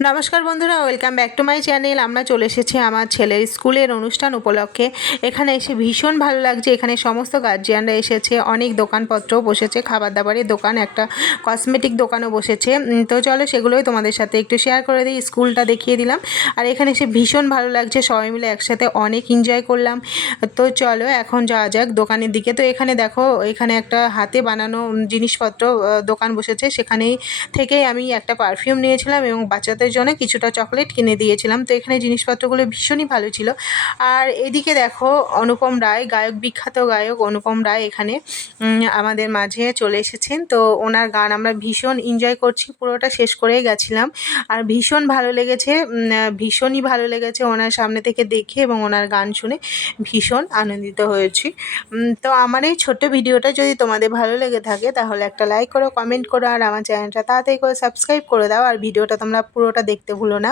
নমস্কার বন্ধুরা, welcome back to my channel. আমরা চলে এসেছি আমার ছেলের স্কুলের অনুষ্ঠান উপলক্ষে। এখানে এসে ভীষণ ভালো লাগছে। এখানে সমস্ত গার্জিয়ানরা এসেছে, অনেক দোকানপত্রও বসেছে, খাবার দাবারের দোকান, একটা কসমেটিক দোকানও বসেছে। তো চলো সেগুলোই তোমাদের সাথে একটু শেয়ার করে দিই। স্কুলটা দেখিয়ে দিলাম। আর এখানে এসে ভীষণ ভালো লাগছে, সবাই মিলে একসাথে অনেক এনজয় করলাম। তো চলো এখন যাওয়া যাক দোকানের দিকে। তো এখানে দেখো, এখানে একটা হাতে বানানো জিনিসপত্র দোকান বসেছে। সেখানেই থেকেই আমি একটা পারফিউম নিয়েছিলাম এবং বাচ্চাদের জন্য কিছুটা চকলেট কিনে দিয়েছিলাম। তো এখানে জিনিসপত্রগুলো ভীষণই ভালো ছিল। আর এদিকে দেখো, অনুপম রায়, বিখ্যাত গায়ক অনুপম রায় এখানে আমাদের মাঝে চলে এসেছেন। তো ওনার গান আমরা ভীষণ এনজয় করছি, পুরোটা শেষ করেই গেছিলাম। আর ভীষণ ভালো লেগেছে, ভীষণই ভালো লেগেছে ওনার সামনে থেকে দেখে এবং ওনার গান শুনে ভীষণ আনন্দিত হয়েছি। তো আমার এই ছোট্ট ভিডিওটা যদি তোমাদের ভালো লেগে থাকে তাহলে একটা লাইক করো, কমেন্ট করো, আর আমার চ্যানেলটা তাড়াতাড়ি করে সাবস্ক্রাইব করে দাও। আর ভিডিওটা তোমরা পুরোটা দেখতে ভুলো না।